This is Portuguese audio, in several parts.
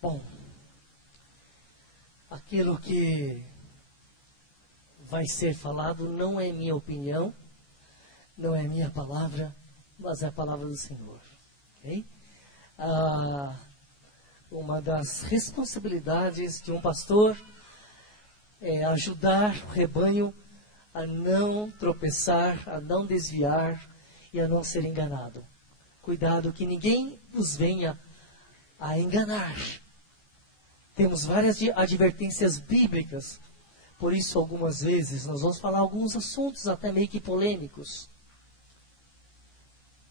Bom, aquilo que vai ser falado não é minha opinião, não é minha palavra, mas é a palavra do Senhor. Okay? Uma das responsabilidades de um pastor é ajudar o rebanho a não tropeçar, a não desviar e a não ser enganado. Cuidado que ninguém nos venha a enganar. Temos várias advertências bíblicas, por isso algumas vezes nós vamos falar alguns assuntos até meio que polêmicos.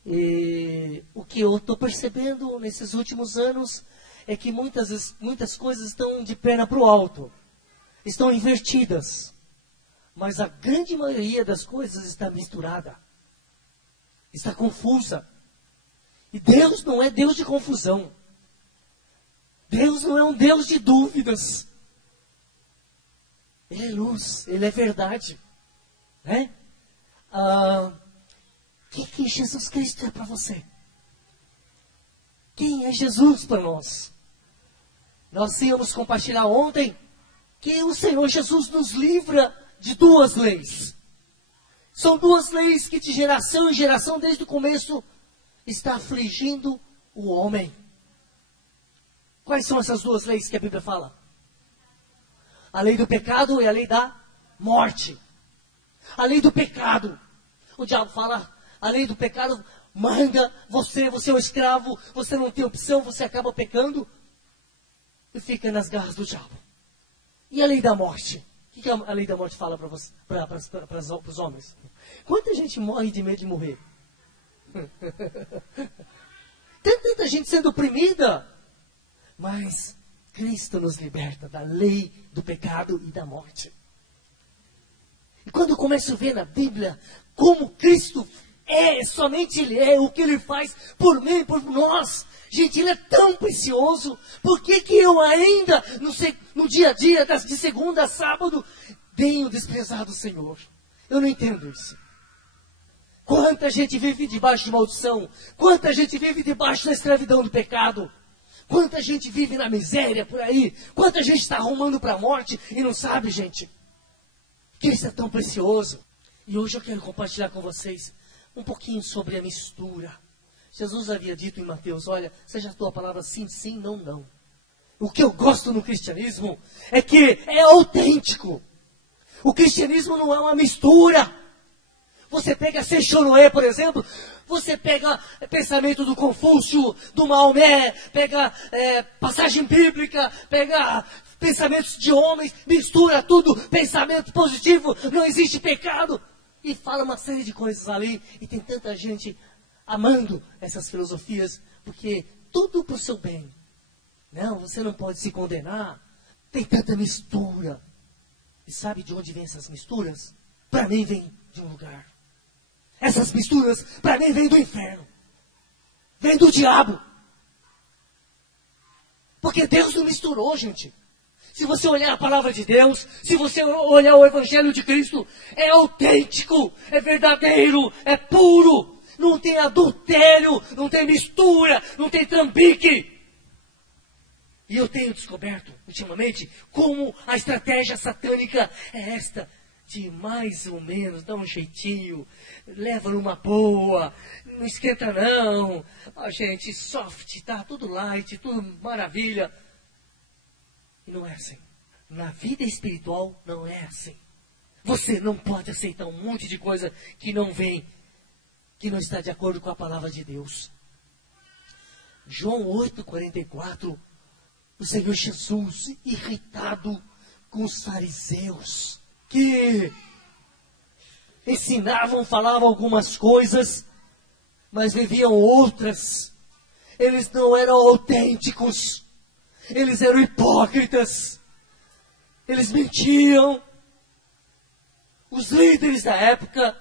E o que eu estou percebendo nesses últimos anos é que muitas coisas estão de perna para o alto, estão invertidas, mas a grande maioria das coisas está misturada, está confusa. E Deus não é Deus de confusão. Deus não é um Deus de dúvidas. Ele é luz, Ele é verdade. Né? Que Jesus Cristo é para você? Quem é Jesus para nós? Nós íamos compartilhar ontem que o Senhor Jesus nos livra de duas leis. São duas leis que de geração em geração, desde o começo, está afligindo o homem. Quais são essas duas leis que a Bíblia fala? A lei do pecado e a lei da morte. A lei do pecado. O diabo fala, a lei do pecado manda você é um escravo, você não tem opção, você acaba pecando e fica nas garras do diabo. E a lei da morte? O que a lei da morte fala para os homens? Quanta gente morre de medo de morrer? Tem tanta gente sendo oprimida. Mas Cristo nos liberta da lei do pecado e da morte. E quando eu começo a ver na Bíblia como Cristo somente Ele é, o que Ele faz por mim, por nós. Gente, Ele é tão precioso. Por que eu ainda, no dia a dia, de segunda a sábado, tenho desprezado o Senhor? Eu não entendo isso. Quanta gente vive debaixo de maldição. Quanta gente vive debaixo da escravidão do pecado. Quanta gente vive na miséria por aí. Quanta gente está arrumando para a morte e não sabe, gente. Cristo é tão precioso. E hoje eu quero compartilhar com vocês um pouquinho sobre a mistura. Jesus havia dito em Mateus, olha, seja a tua palavra sim, sim, não, não. O que eu gosto no cristianismo é que é autêntico. O cristianismo não é uma mistura. Você pega Seixonoé, por exemplo, você pega pensamento do Confúcio, do Maomé, pega passagem bíblica, pega pensamentos de homens, mistura tudo, pensamento positivo, não existe pecado. E fala uma série de coisas ali, e tem tanta gente amando essas filosofias, porque tudo para o seu bem. Não, você não pode se condenar, tem tanta mistura. E sabe de onde vem essas misturas? Para mim vem de um lugar. Essas misturas, para mim, vêm do inferno. Vêm do diabo. Porque Deus não misturou, gente. Se você olhar a palavra de Deus, se você olhar o Evangelho de Cristo, é autêntico, é verdadeiro, é puro. Não tem adultério, não tem mistura, não tem trambique. E eu tenho descoberto, ultimamente, como a estratégia satânica é esta. De mais ou menos, dá um jeitinho, leva numa boa, não esquenta não. Gente, soft, tá? Tudo light, tudo maravilha. E não é assim. Na vida espiritual, não é assim. Você não pode aceitar um monte de coisa que não vem, que não está de acordo com a palavra de Deus. João 8,44, o Senhor Jesus, irritado com os fariseus, que ensinavam, falavam algumas coisas, mas viviam outras. Eles não eram autênticos. Eles eram hipócritas. Eles mentiam. Os líderes da época.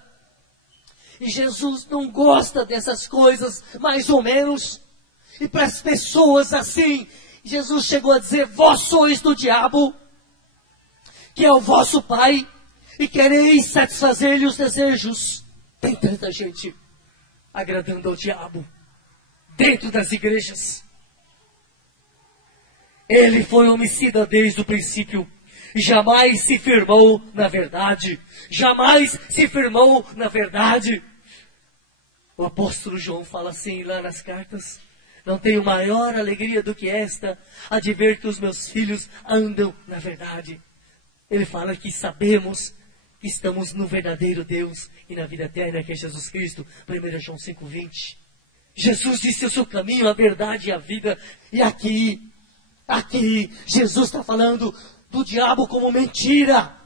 E Jesus não gosta dessas coisas, mais ou menos. E para as pessoas assim, Jesus chegou a dizer, vós sois do diabo, que é o vosso pai, e quereis satisfazer-lhe os desejos. Tem tanta gente agradando ao diabo dentro das igrejas. Ele foi homicida desde o princípio. Jamais se firmou na verdade. Jamais se firmou na verdade. O apóstolo João fala assim lá nas cartas: não tenho maior alegria do que esta, a de ver que os meus filhos andam na verdade. Ele fala que sabemos que estamos no verdadeiro Deus e na vida eterna que é Jesus Cristo. 1 João 5,20. Jesus disse: eu sou o caminho, a verdade e a vida. E aqui, Jesus está falando do diabo como mentira.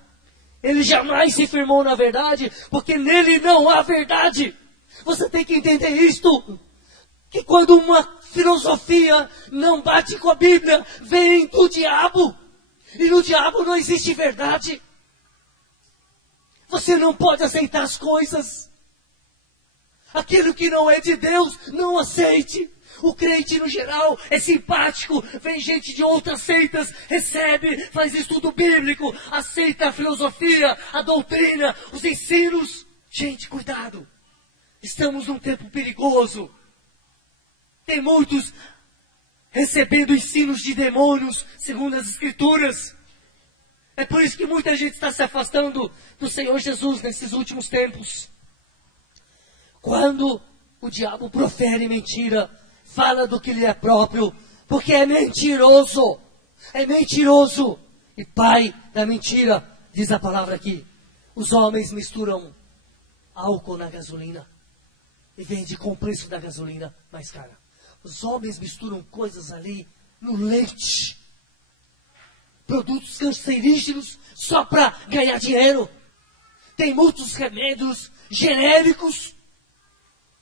Ele jamais se firmou na verdade, porque nele não há verdade. Você tem que entender isto, que quando uma filosofia não bate com a Bíblia, vem do diabo. E no diabo não existe verdade. Você não pode aceitar as coisas. Aquilo que não é de Deus, não aceite. O crente no geral é simpático, vem gente de outras seitas, recebe, faz estudo bíblico, aceita a filosofia, a doutrina, os ensinos. Gente, cuidado. Estamos num tempo perigoso. Tem muitos recebendo ensinos de demônios, segundo as Escrituras. É por isso que muita gente está se afastando do Senhor Jesus nesses últimos tempos. Quando o diabo profere mentira, fala do que lhe é próprio, porque é mentiroso. É mentiroso. E pai da mentira, diz a palavra aqui. Os homens misturam álcool na gasolina e vende com o preço da gasolina mais cara. Os homens misturam coisas ali no leite. Produtos cancerígenos só para ganhar dinheiro. Tem muitos remédios genéricos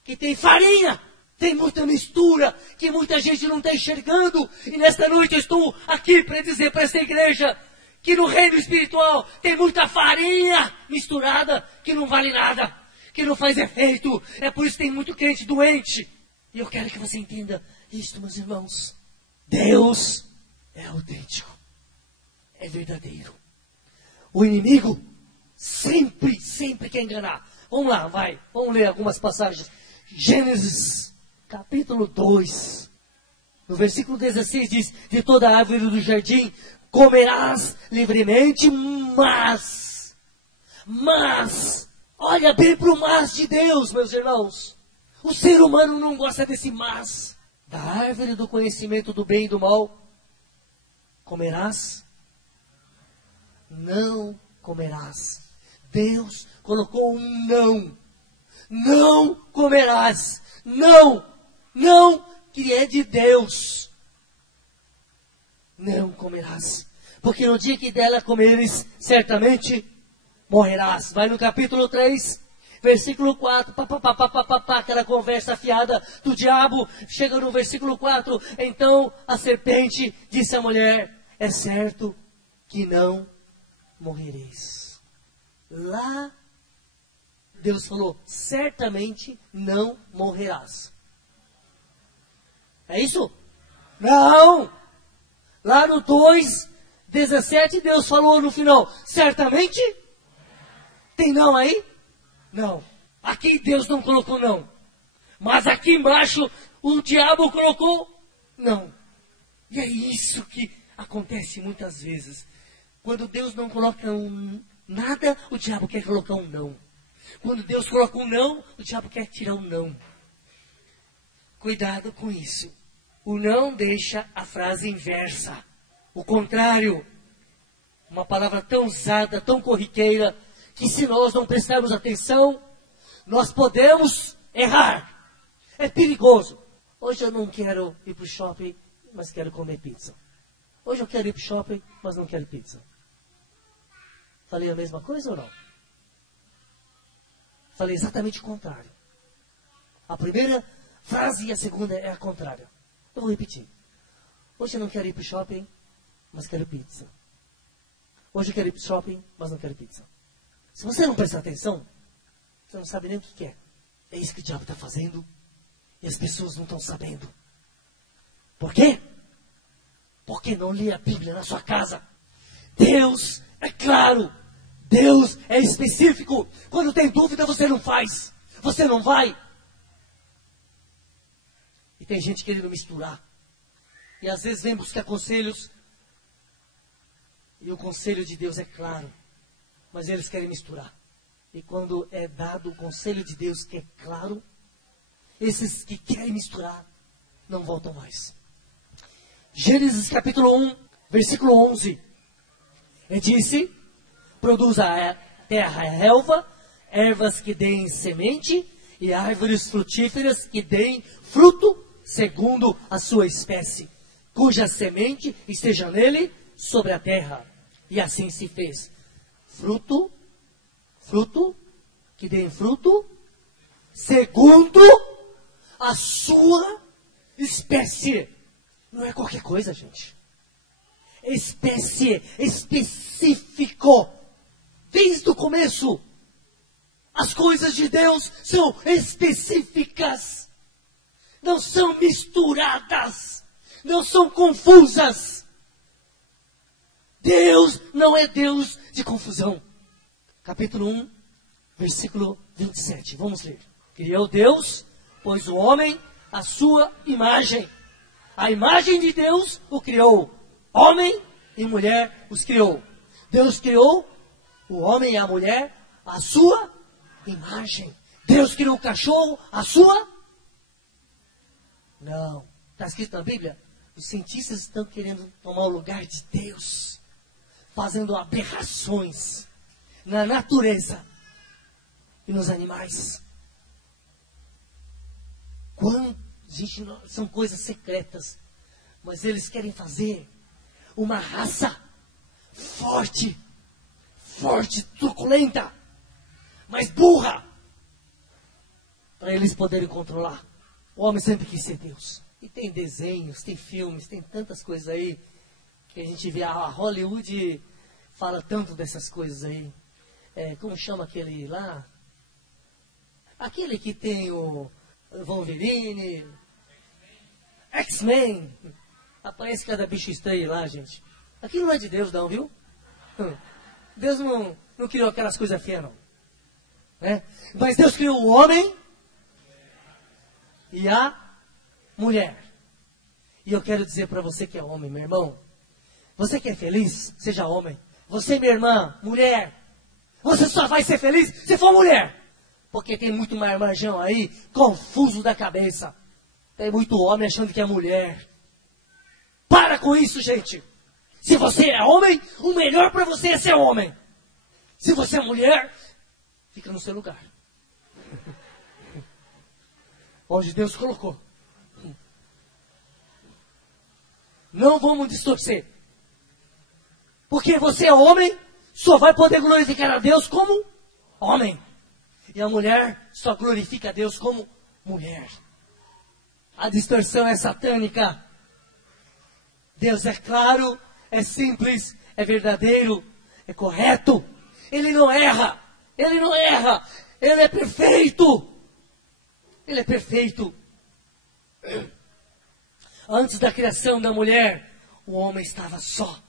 que tem farinha. Tem muita mistura que muita gente não está enxergando. E nesta noite eu estou aqui para dizer para esta igreja que no reino espiritual tem muita farinha misturada que não vale nada, que não faz efeito. É por isso que tem muito crente doente. E eu quero que você entenda isto, meus irmãos. Deus é autêntico. É verdadeiro. O inimigo sempre quer enganar. Vamos lá, vamos ler algumas passagens. Gênesis, capítulo 2. No versículo 16 diz: de toda árvore do jardim comerás livremente, mas, olha bem para o mas de Deus, meus irmãos. O ser humano não gosta desse mas. Da árvore do conhecimento do bem e do mal comerás? Não comerás. Deus colocou um não. Não comerás. Não, que é de Deus. Não comerás. Porque no dia que dela comeres, certamente morrerás. Vai no capítulo 3, versículo 4. Aquela conversa fiada do diabo. Chega no versículo 4. Então a serpente disse à mulher: é certo que não morrereis. Lá Deus falou: certamente não morrerás. É isso? Não! Lá no 2:17 Deus falou no final: certamente? Tem não aí? Não. Aqui Deus não colocou não. Mas aqui embaixo o diabo colocou não. E é isso que acontece muitas vezes. Quando Deus não coloca nada, o diabo quer colocar um não. Quando Deus coloca um não, o diabo quer tirar um não. Cuidado com isso. O não deixa a frase inversa. O contrário. Uma palavra tão usada, tão corriqueira, que se nós não prestarmos atenção, nós podemos errar. É perigoso. Hoje eu não quero ir para o shopping, mas quero comer pizza. Hoje eu quero ir para o shopping, mas não quero pizza. Falei a mesma coisa ou não? Falei exatamente o contrário. A primeira frase e a segunda é a contrária. Eu vou repetir. Hoje eu não quero ir para o shopping, mas quero pizza. Hoje eu quero ir para o shopping, mas não quero pizza. Se você não prestar atenção, você não sabe nem o que é. É isso que o diabo está fazendo. E as pessoas não estão sabendo. Por quê? Porque não lê a Bíblia na sua casa. Deus é claro. Deus é específico. Quando tem dúvida, você não faz. Você não vai. E tem gente querendo misturar. E às vezes vem buscar conselhos. E o conselho de Deus é claro. Mas eles querem misturar. E quando é dado o conselho de Deus que é claro, esses que querem misturar não voltam mais. Gênesis capítulo 1, versículo 11. E disse: produz a terra a relva, ervas que deem semente, e árvores frutíferas que deem fruto, segundo a sua espécie, cuja semente esteja nele sobre a terra. E assim se fez. Fruto, que deem fruto, segundo a sua espécie. Não é qualquer coisa, gente. Espécie, específico. Desde o começo, as coisas de Deus são específicas. Não são misturadas. Não são confusas. Deus não é Deus de confusão. Capítulo 1, versículo 27. Vamos ler. Criou Deus, pois o homem à sua imagem. A imagem de Deus o criou. Homem e mulher os criou. Deus criou o homem e a mulher à sua imagem. Deus criou o cachorro à sua? Não. Está escrito na Bíblia? Os cientistas estão querendo tomar o lugar de Deus, fazendo aberrações na natureza e nos animais. Gente, são coisas secretas, mas eles querem fazer uma raça forte, truculenta, mas burra, para eles poderem controlar. O homem sempre quis ser Deus. E tem desenhos, tem filmes, tem tantas coisas aí que a gente vê. A Hollywood fala tanto dessas coisas aí. Como chama aquele lá? Aquele que tem o Wolverine, X-Men. Aparece cada bicho estranho lá, gente. Aquilo não é de Deus não, viu? Deus não criou aquelas coisas feias, não. Né? Mas Deus criou o homem e a mulher. E eu quero dizer para você que é homem, meu irmão. Você que é feliz, seja homem. Você, minha irmã, mulher. Você só vai ser feliz se for mulher. Porque tem muito marmanjão aí, confuso da cabeça. Tem muito homem achando que é mulher. Para com isso, gente. Se você é homem, o melhor para você é ser homem. Se você é mulher, fica no seu lugar. Onde Deus colocou. Não vamos distorcer. Porque você é homem, só vai poder glorificar a Deus como homem. E a mulher só glorifica a Deus como mulher. A distorção é satânica. Deus é claro, é simples, é verdadeiro, é correto. Ele não erra. Ele não erra. Ele é perfeito. Ele é perfeito. Antes da criação da mulher, o homem estava só.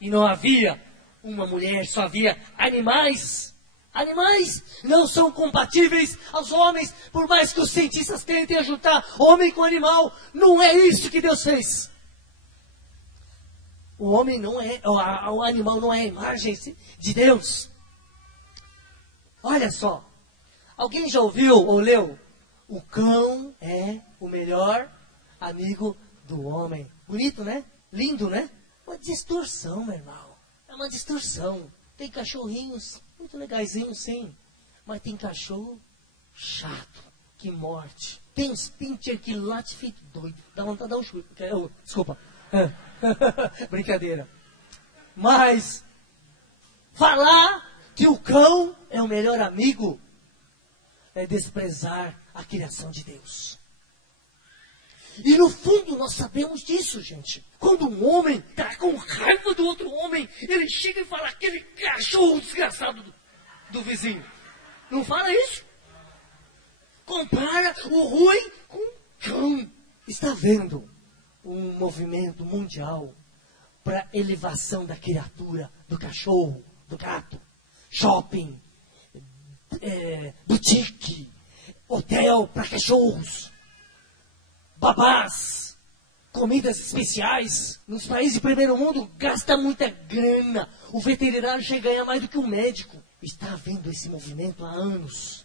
E não havia uma mulher, só havia animais. Animais não são compatíveis aos homens, por mais que os cientistas tentem juntar homem com animal. Não é isso que Deus fez. O homem não é, o animal não é a imagem de Deus. Olha só, alguém já ouviu ou leu? O cão é o melhor amigo do homem. Bonito, né? Lindo, né? Uma distorção, meu irmão. É uma distorção. Tem cachorrinhos muito legaizinhos, sim. Mas tem cachorro chato, que morde. Tem uns pincher que late feito doido. Dá vontade de dar um chute. Desculpa. Brincadeira. Mas falar que o cão é o melhor amigo é desprezar a criação de Deus. E no fundo nós sabemos disso, gente. Quando um homem está com raiva do outro homem, ele chega e fala aquele cachorro desgraçado do vizinho. Não fala isso? Compara o ruim com o cão. Está vendo um movimento mundial para elevação da criatura, do cachorro, do gato. Shopping, boutique, hotel para cachorros. Babás, comidas especiais. Nos países de primeiro mundo, gasta muita grana. O veterinário chega a ganhar mais do que o médico. Está havendo esse movimento há anos.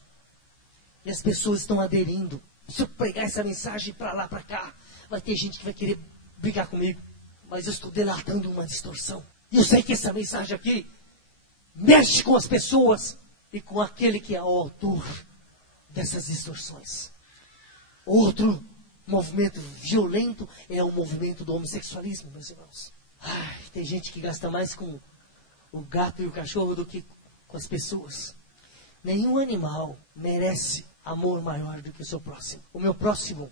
E as pessoas estão aderindo. Se eu pregar essa mensagem para lá, para cá, vai ter gente que vai querer brigar comigo. Mas eu estou delatando uma distorção. E eu sei que essa mensagem aqui mexe com as pessoas e com aquele que é o autor dessas distorções. Outro movimento violento é o movimento do homossexualismo, meus irmãos. Ai, tem gente que gasta mais com o gato e o cachorro do que com as pessoas. Nenhum animal merece amor maior do que o seu próximo. O meu próximo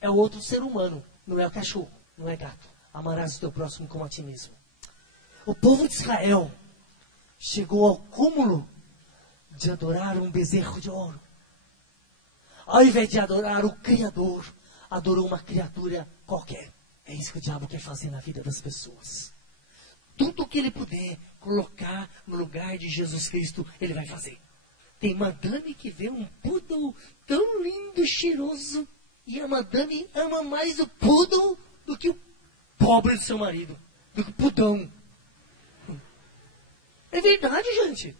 é o outro ser humano, não é o cachorro, não é gato. Amarás o teu próximo como a ti mesmo. O povo de Israel chegou ao cúmulo de adorar um bezerro de ouro. Ao invés de adorar o Criador, adorou uma criatura qualquer. É isso que o diabo quer fazer na vida das pessoas. Tudo que ele puder colocar no lugar de Jesus Cristo, ele vai fazer. Tem madame que vê um poodle tão lindo, cheiroso, e a madame ama mais o poodle do que o pobre do seu marido, do que o pudão. É verdade, gente.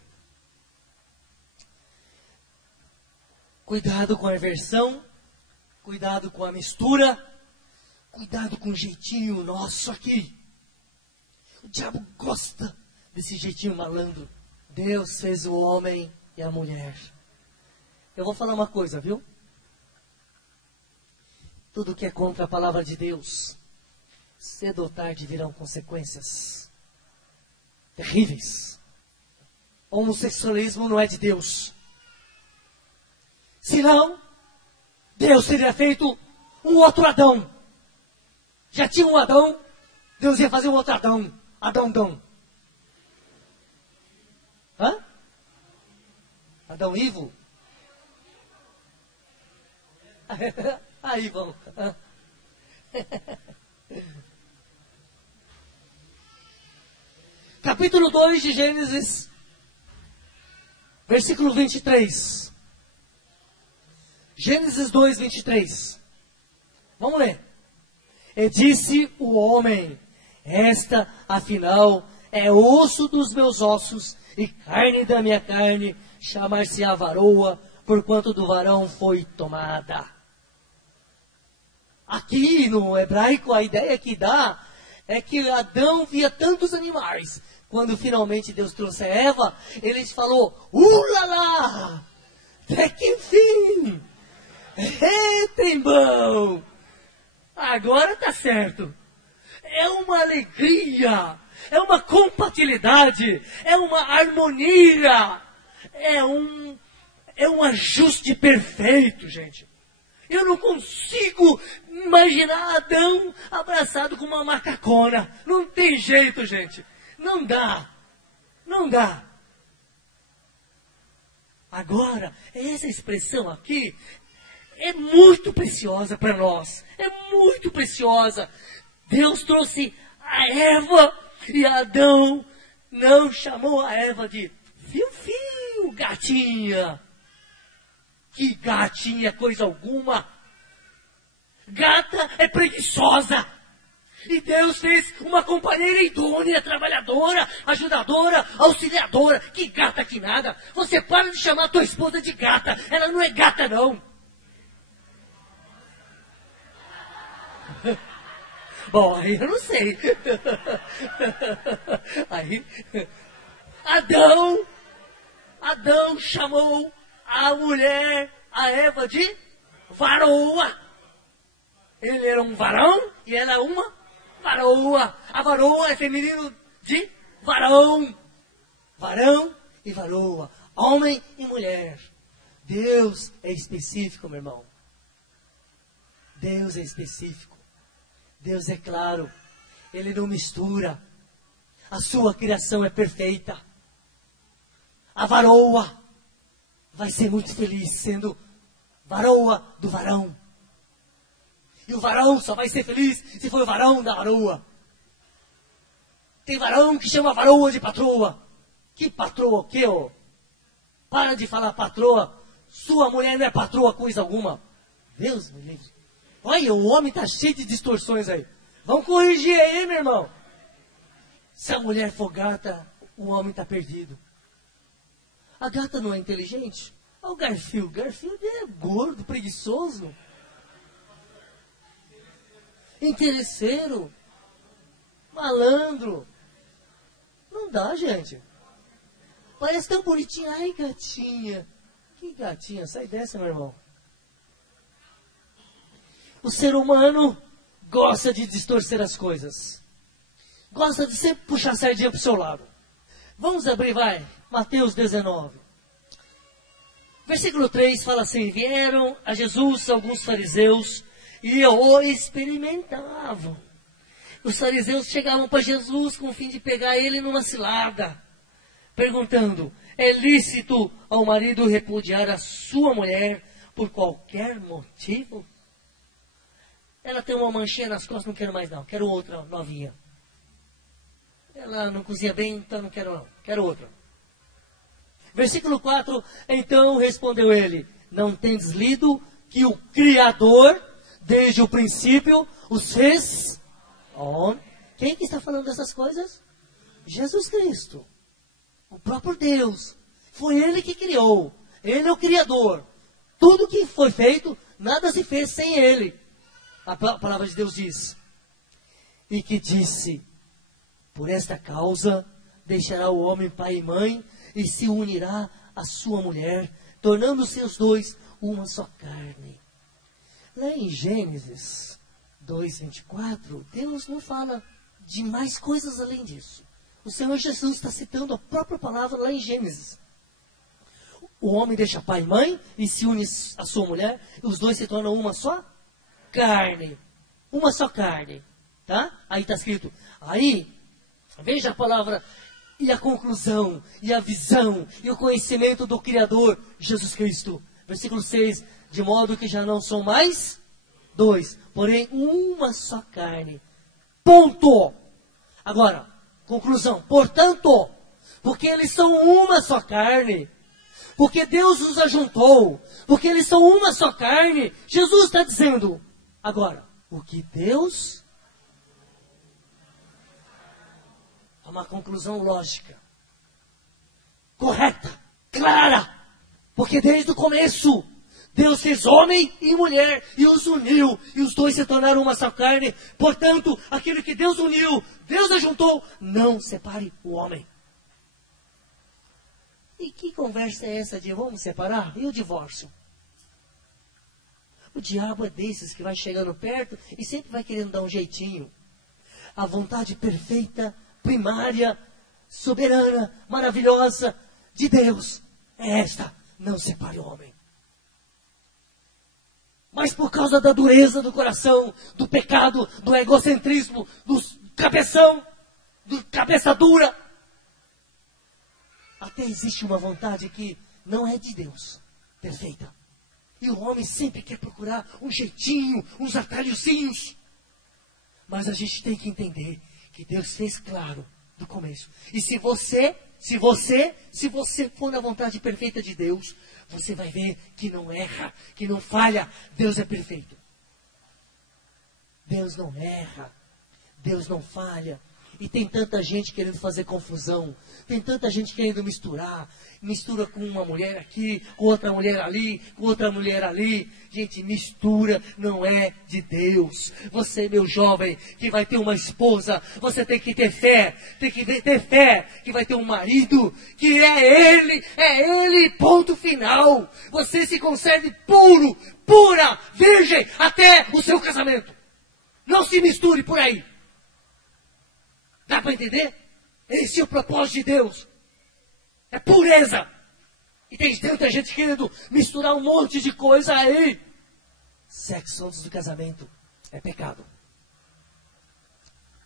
Cuidado com a aversão, cuidado com a mistura, cuidado com o jeitinho nosso aqui. O diabo gosta desse jeitinho malandro. Deus fez o homem e a mulher. Eu vou falar uma coisa, viu? Tudo que é contra a palavra de Deus, cedo ou tarde virão consequências terríveis. O homossexualismo não é de Deus. Senão, Deus teria feito um outro Adão. Já tinha um Adão, Deus ia fazer um outro Adão. Adão. Hã? Adão Ivo? Aí vamos. Capítulo 2 de Gênesis, versículo 23. Gênesis 2, 23. Vamos ler. E disse o homem: esta, afinal, é osso dos meus ossos e carne da minha carne, chamar-se-á varoa, porquanto do varão foi tomada. Aqui no hebraico a ideia que dá é que Adão via tantos animais. Quando finalmente Deus trouxe a Eva, ele falou: ulala! Até que enfim! Tem bom! Agora tá certo. É uma alegria, é uma compatibilidade, é uma harmonia, é um ajuste perfeito, gente. Eu não consigo imaginar Adão abraçado com uma macacona. Não tem jeito, gente. Não dá. Não dá. Agora, essa expressão aqui é muito preciosa para nós. É muito preciosa. Deus trouxe a Eva e Adão não chamou a Eva de fio, gatinha. Que gatinha, coisa alguma. Gata é preguiçosa. E Deus fez uma companheira idônea, trabalhadora, ajudadora, auxiliadora. Que gata que nada. Você para de chamar a tua esposa de gata. Ela não é gata, não. Bom, aí eu não sei. Aí, Adão chamou a mulher, a Eva, de varoa. Ele era um varão e ela uma varoa. A varoa é feminino de varão. Varão e varoa. Homem e mulher. Deus é específico, meu irmão. Deus é específico. Deus é claro. Ele não mistura. A sua criação é perfeita. A varoa vai ser muito feliz sendo varoa do varão. E o varão só vai ser feliz se for o varão da varoa. Tem varão que chama a varoa de patroa. Que patroa o quê, ô? Para de falar patroa. Sua mulher não é patroa coisa alguma. Deus me livre. Olha, o homem está cheio de distorções aí. Vamos corrigir aí, meu irmão. Se a mulher for gata, o homem está perdido. A gata não é inteligente? Olha o Garfield. Garfield é gordo, preguiçoso. Interesseiro. Malandro. Não dá, gente. Parece tão bonitinho. Ai, gatinha. Que gatinha. Sai dessa, meu irmão. O ser humano gosta de distorcer as coisas. Gosta de sempre puxar a sardinha para o seu lado. Vamos abrir, vai. Mateus 19. Versículo 3 fala assim: vieram a Jesus alguns fariseus e o experimentavam. Os fariseus chegavam para Jesus com o fim de pegar ele numa cilada, perguntando: é lícito ao marido repudiar a sua mulher por qualquer motivo? Ela tem uma manchinha nas costas, não quero mais não, quero outra novinha. Ela não cozinha bem, então não quero não, quero outra. Versículo 4, então respondeu ele: não tendes lido que o Criador, desde o princípio, os fez homem? Quem que está falando dessas coisas? Jesus Cristo, o próprio Deus. Foi Ele que criou, Ele é o Criador. Tudo que foi feito, nada se fez sem Ele. A palavra de Deus diz: e que disse, por esta causa deixará o homem pai e mãe e se unirá à sua mulher, tornando-se os dois uma só carne. Lá em Gênesis 2:24, Deus não fala de mais coisas além disso. O Senhor Jesus está citando a própria palavra lá em Gênesis. O homem deixa pai e mãe e se une à sua mulher, e os dois se tornam uma só carne. Uma só carne. Tá? Aí está escrito. Aí, veja a palavra e a conclusão, e a visão, e o conhecimento do Criador, Jesus Cristo. Versículo 6, de modo que já não são mais dois, porém uma só carne. Ponto. Agora, conclusão. Portanto, porque eles são uma só carne, porque Deus os ajuntou, porque eles são uma só carne, Jesus está dizendo, agora, o que Deus... É uma conclusão lógica, correta, clara, porque desde o começo, Deus fez homem e mulher e os uniu, e os dois se tornaram uma só carne. Portanto, aquilo que Deus uniu, Deus ajuntou, não separe o homem. E que conversa é essa de vamos separar? E o divórcio? O diabo é desses que vai chegando perto e sempre vai querendo dar um jeitinho. A vontade perfeita, primária, soberana, maravilhosa de Deus é esta: não separe o homem. Mas por causa da dureza do coração, do pecado, do egocentrismo, do cabeção, do cabeça dura, até existe uma vontade que não é de Deus, perfeita. E o homem sempre quer procurar um jeitinho, uns atalhozinhos. Mas a gente tem que entender que Deus fez claro do começo. E se você for na vontade perfeita de Deus, você vai ver que não erra, que não falha. Deus é perfeito. Deus não erra. Deus não falha. E tem tanta gente querendo fazer confusão. Tem tanta gente querendo misturar. Mistura com uma mulher aqui, com outra mulher ali, com outra mulher ali. Gente, mistura não é de Deus. Você, meu jovem, que vai ter uma esposa, você tem que ter fé. Tem que ter fé que vai ter um marido, que é ele, ponto final. Você se conserve puro, pura, virgem, até o seu casamento. Não se misture por aí. Dá para entender? Esse é o propósito de Deus. É pureza. E tem tanta gente querendo misturar um monte de coisa aí. Sexo antes do casamento é pecado.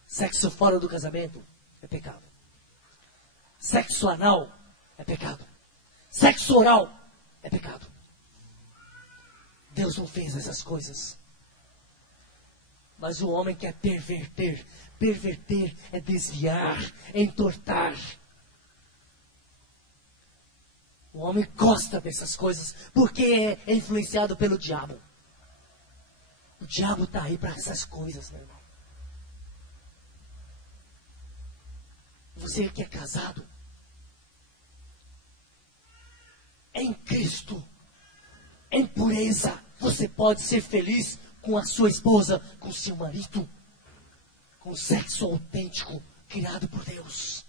Sexo fora do casamento é pecado. Sexo anal é pecado. Sexo oral é pecado. Deus não fez essas coisas. Mas o homem quer perverter. Perverter é desviar, é entortar. O homem gosta dessas coisas porque é influenciado pelo diabo. O diabo está aí para essas coisas, meu irmão. Você que é casado, em Cristo, em pureza, você pode ser feliz com a sua esposa, com o seu marido, com o sexo autêntico criado por Deus.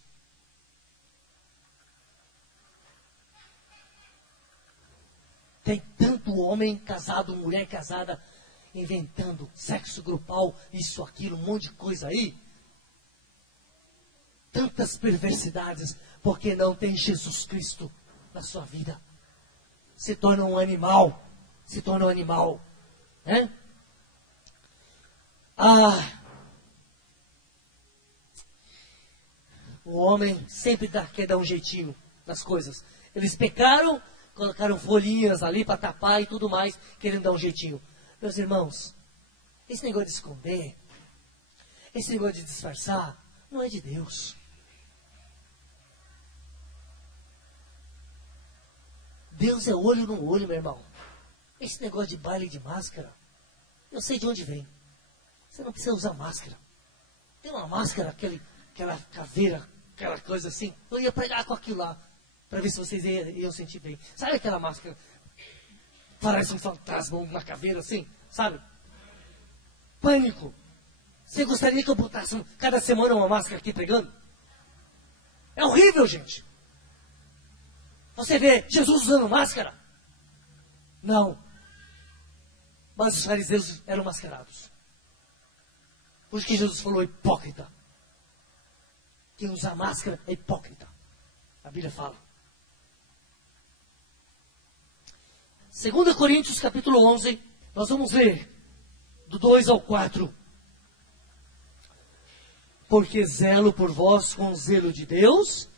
Tem tanto homem casado, mulher casada, inventando sexo grupal, isso, aquilo, um monte de coisa aí. Tantas perversidades, porque não tem Jesus Cristo na sua vida. Se torna um animal. Se torna um animal. Né? O homem sempre quer dar um jeitinho nas coisas. Eles pecaram, colocaram folhinhas ali para tapar e tudo mais, querendo dar um jeitinho. Meus irmãos, esse negócio de esconder, esse negócio de disfarçar, não é de Deus. Deus é olho no olho, meu irmão. Esse negócio de baile de máscara, eu sei de onde vem. Você não precisa usar máscara. Tem uma máscara, aquela caveira, aquela coisa assim. Eu ia pregar com aquilo lá, para ver se vocês iam sentir bem. Sabe aquela máscara? Parece um fantasma, uma caveira assim, sabe? Pânico. Você gostaria que eu botasse cada semana uma máscara aqui pregando? É horrível, gente. Você vê Jesus usando máscara? Não. Mas os fariseus eram mascarados. Por isso que Jesus falou hipócrita. Quem usa máscara é hipócrita. A Bíblia fala. 2 Coríntios capítulo 11, nós vamos ler do 2 ao 4. Porque zelo por vós com o zelo de Deus,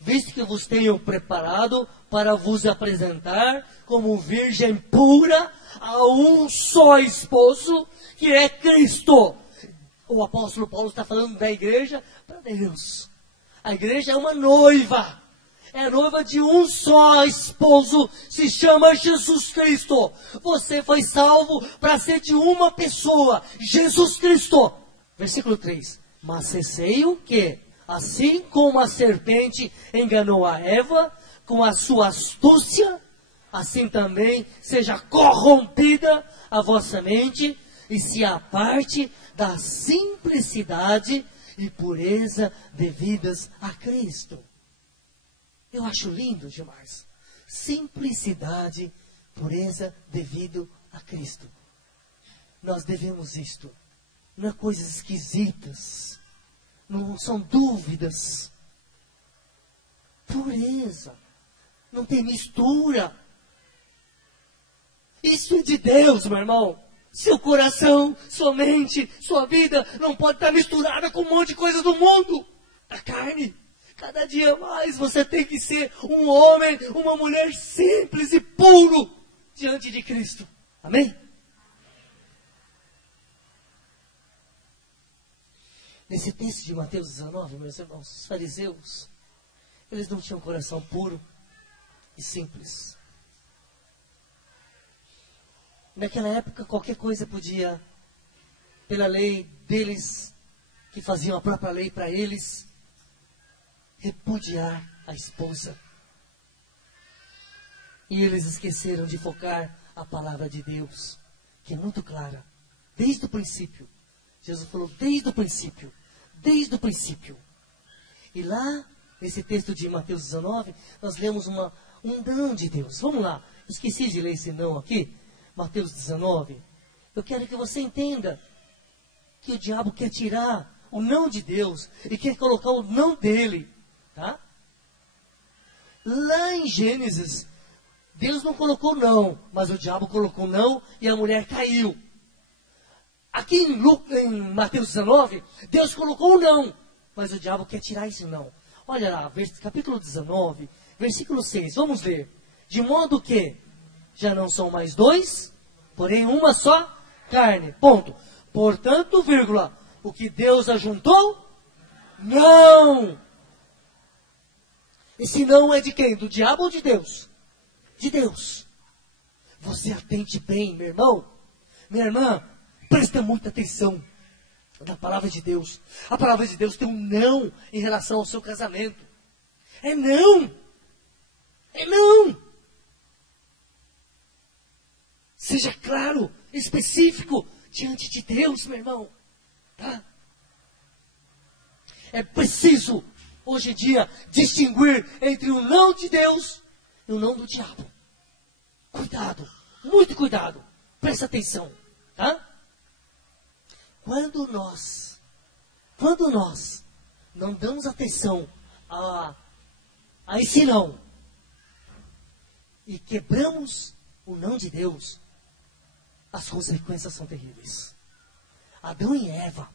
visto que vos tenho preparado para vos apresentar como virgem pura a um só esposo, que é Cristo. O apóstolo Paulo está falando da igreja para Deus. A igreja é uma noiva. É a noiva de um só esposo, se chama Jesus Cristo. Você foi salvo para ser de uma pessoa, Jesus Cristo. Versículo 3. Mas receio que, assim como a serpente enganou a Eva com a sua astúcia, assim também seja corrompida a vossa mente e se aparte da simplicidade e pureza devidas a Cristo. Eu acho lindo demais. Simplicidade, pureza devido a Cristo. Nós devemos isto. Não é coisas esquisitas. Não são dúvidas. Pureza. Não tem mistura. Isso é de Deus, meu irmão. Seu coração, sua mente, sua vida não pode estar misturada com um monte de coisa do mundo. Da carne. Cada dia mais você tem que ser um homem, uma mulher simples e puro diante de Cristo. Amém? Nesse texto de Mateus 19, meus irmãos, os fariseus, eles não tinham um coração puro e simples. Naquela época, qualquer coisa podia, pela lei deles, que faziam a própria lei para eles, repudiar a esposa. E eles esqueceram de focar a palavra de Deus, que é muito clara, desde o princípio. Jesus falou desde o princípio. Desde o princípio. E lá, nesse texto de Mateus 19, nós lemos um não de Deus. Vamos lá. Eu esqueci de ler esse não aqui. Mateus 19. Eu quero que você entenda que o diabo quer tirar o não de Deus e quer colocar o não dele. Tá? Lá em Gênesis, Deus não colocou não, mas o diabo colocou não e a mulher caiu. Aqui em Mateus 19, Deus colocou o não, mas o diabo quer tirar esse não. Olha lá, capítulo 19, versículo 6, vamos ler. De modo que já não são mais dois, porém uma só carne. Ponto. Portanto, vírgula, o que Deus ajuntou, não. Esse não é de quem? Do diabo ou de Deus? De Deus. Você atende bem, meu irmão, minha irmã. Presta muita atenção na palavra de Deus. A palavra de Deus tem um não em relação ao seu casamento. É não. É não. Seja claro, específico diante de Deus, meu irmão. Tá? É preciso, hoje em dia, distinguir entre o não de Deus e o não do diabo. Cuidado, muito cuidado. Presta atenção, tá? Quando nós não damos atenção a esse não e quebramos o não de Deus, as consequências são terríveis. Adão e Eva,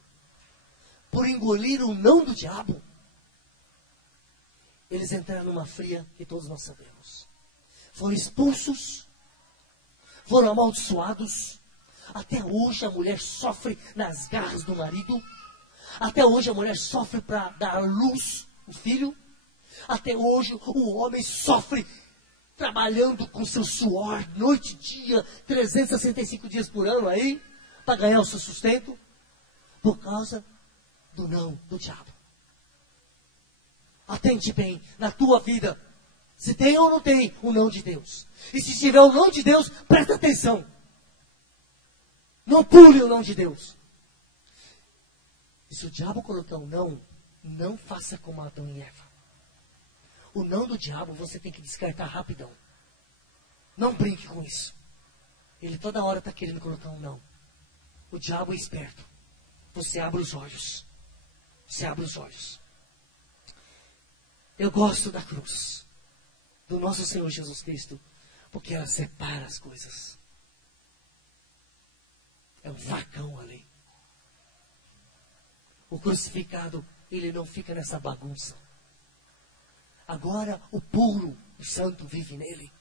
por engolir o não do diabo, eles entraram numa fria que todos nós sabemos. Foram expulsos, foram amaldiçoados. Até hoje a mulher sofre nas garras do marido. Até hoje a mulher sofre para dar à luz o filho. Até hoje o homem sofre trabalhando com seu suor, noite e dia, 365 dias por ano aí, para ganhar o seu sustento, por causa do não do diabo. Atente bem na tua vida, se tem ou não tem o não de Deus. E se tiver o não de Deus, presta atenção. Não pule o não de Deus. E se o diabo colocar um não, não faça como Adão e Eva. O não do diabo você tem que descartar rapidão. Não brinque com isso. Ele toda hora está querendo colocar um não. O diabo é esperto. Você abre os olhos. Você abre os olhos. Eu gosto da cruz do nosso Senhor Jesus Cristo, porque ela separa as coisas. É um facão ali. O crucificado, ele não fica nessa bagunça. Agora o puro, o santo vive nele.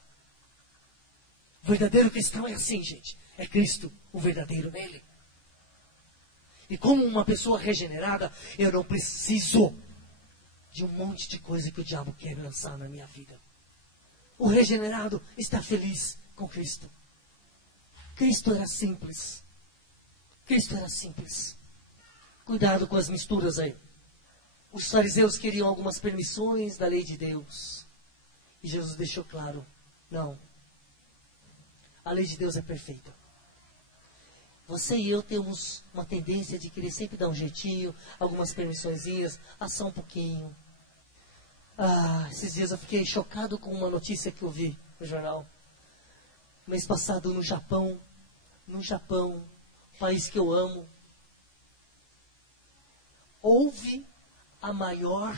O verdadeiro cristão é assim, gente. É Cristo, o verdadeiro nele. E como uma pessoa regenerada, eu não preciso de um monte de coisa que o diabo quer lançar na minha vida. O regenerado está feliz com Cristo. Cristo era simples. Cristo era simples. Cuidado com as misturas aí. Os fariseus queriam algumas permissões da lei de Deus. E Jesus deixou claro, não. A lei de Deus é perfeita. Você e eu temos uma tendência de querer sempre dar um jeitinho, algumas permissõezinhas, assar um pouquinho. Esses dias eu fiquei chocado com uma notícia que eu vi no jornal. Mês passado no Japão, país que eu amo, houve a maior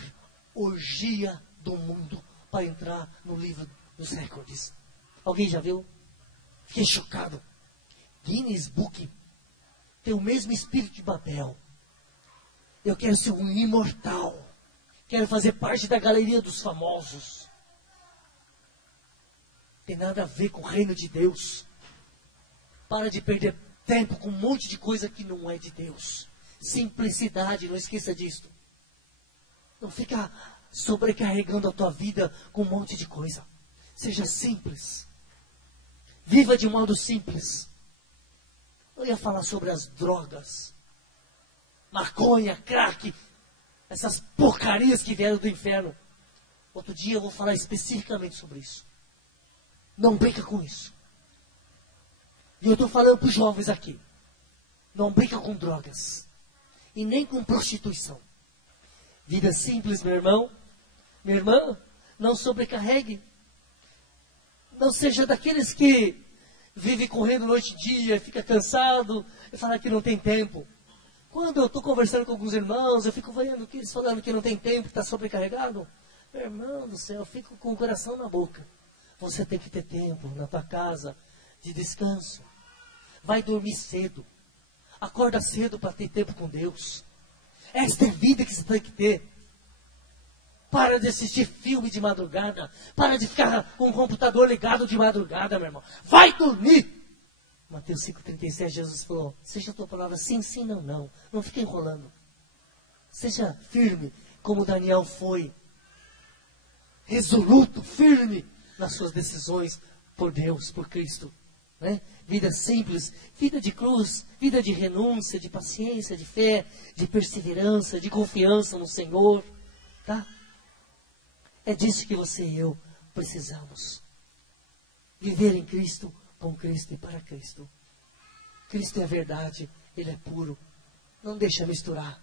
orgia do mundo para entrar no livro dos recordes. Alguém já viu? Fiquei chocado. Guinness Book tem o mesmo espírito de Babel. Eu quero ser um imortal. Quero fazer parte da galeria dos famosos. Tem nada a ver com o reino de Deus. Para de perder tempo com um monte de coisa que não é de Deus. Simplicidade, não esqueça disso. Não fica sobrecarregando a tua vida com um monte de coisa. Seja simples. Viva de modo simples. Eu ia falar sobre as drogas. Maconha, crack. Essas porcarias que vieram do inferno. Outro dia eu vou falar especificamente sobre isso. Não brinca com isso. E eu estou falando para os jovens aqui. Não brinca com drogas. E nem com prostituição. Vida simples, meu irmão. Minha irmã, não sobrecarregue. Não seja daqueles que vive correndo noite e dia, fica cansado e fala que não tem tempo. Quando eu estou conversando com alguns irmãos, eu fico vendo que eles falando que não tem tempo, que está sobrecarregado. Meu irmão do céu, eu fico com o coração na boca. Você tem que ter tempo na tua casa de descanso. Vai dormir cedo. Acorda cedo para ter tempo com Deus. Esta é a vida que você tem que ter. Para de assistir filme de madrugada. Para de ficar com o computador ligado de madrugada, meu irmão. Vai dormir. Mateus 5,37, Jesus falou, seja a tua palavra sim, sim, não, não. Não fique enrolando. Seja firme, como Daniel foi. Resoluto, firme nas suas decisões por Deus, por Cristo. né? Vida simples, vida de cruz, vida de renúncia, de paciência, de fé, de perseverança, de confiança no Senhor, tá? É disso que você e eu precisamos. Viver em Cristo, com Cristo e para Cristo. Cristo é a verdade, Ele é puro. Não deixa misturar.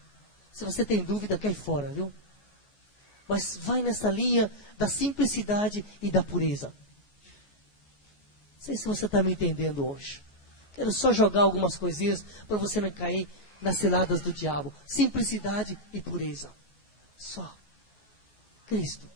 Se você tem dúvida, cai fora, viu? Mas vai nessa linha da simplicidade e da pureza. Não sei se você está me entendendo hoje. Quero só jogar algumas coisinhas para você não cair nas ciladas do diabo. Simplicidade e pureza. Só. Cristo.